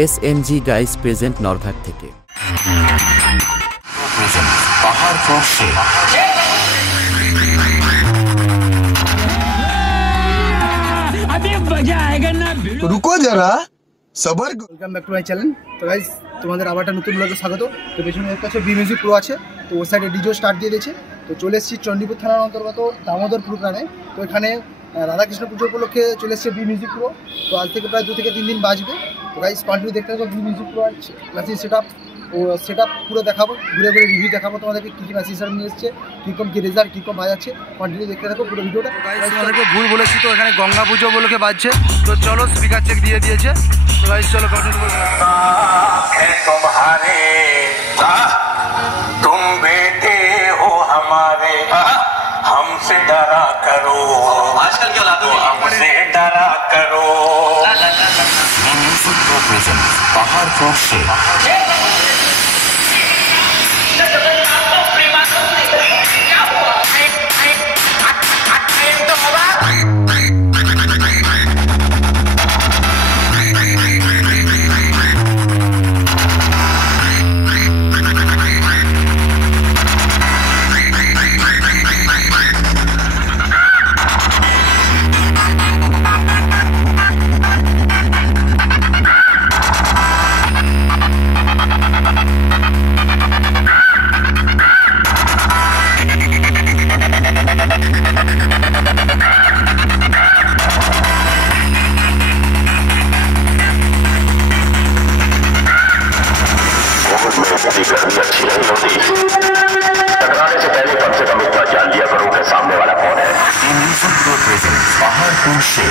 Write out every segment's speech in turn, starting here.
SMG guys present नरघाट থেকে। रुको जरा सबर। Welcome back to my channel. তো গাইস তোমাদের আবার একটা নতুন ব্লগে স্বাগত। তো পেছনে একটা হচ্ছে বি মিউজিক প্রো আছে, তো ওর সাইডে ডিজো স্টার্ট দিয়ে দিয়েছে। তো চলে এসেছি চণ্ডীপুর থানার অন্তর্গত দামোদরপুর গ্রামে। তো এখানে রাধাকৃষ্ণ পুজো উপলক্ষে চলে এসেছে বি মিউজিক প্রো। তো আজ থেকে প্রায় 2 থেকে 3 দিন বাজবে। তো গাইস কন্টিনিউ দেখতে থাকো। B music pro machine set up পুরো দেখাবো, ঘুরে ঘুরে রিভিউ দেখাবো তোমাদেরকে কী কী মেশিন নিয়ে এসছে, কীরকম কী রেজাল্ট, কীরকম বাজাচ্ছে। কন্টিনিউ দেখতে থাকো পুরো ভিডিওটা। তোমাদেরকে ভুল বলেছি, তো এখানে গঙ্গা পুজো উপলক্ষে বাজছে। তো চলো, স্পিকার চেক দিয়ে দিয়েছে। তো গাইস চলো কন্টিনিউ করবো। तुम्हारे तुम बेटे हो हमारे, हमसे डरा करो, आजकल क्या लाते हो, हमसे डरा करो। पहाड़पुर से अच्छी नहीं होती। टकराने से पहले कम से कम इतना जान लिया करो कि सामने वाला कौन है। पहाड़पुर से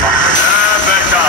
बेटा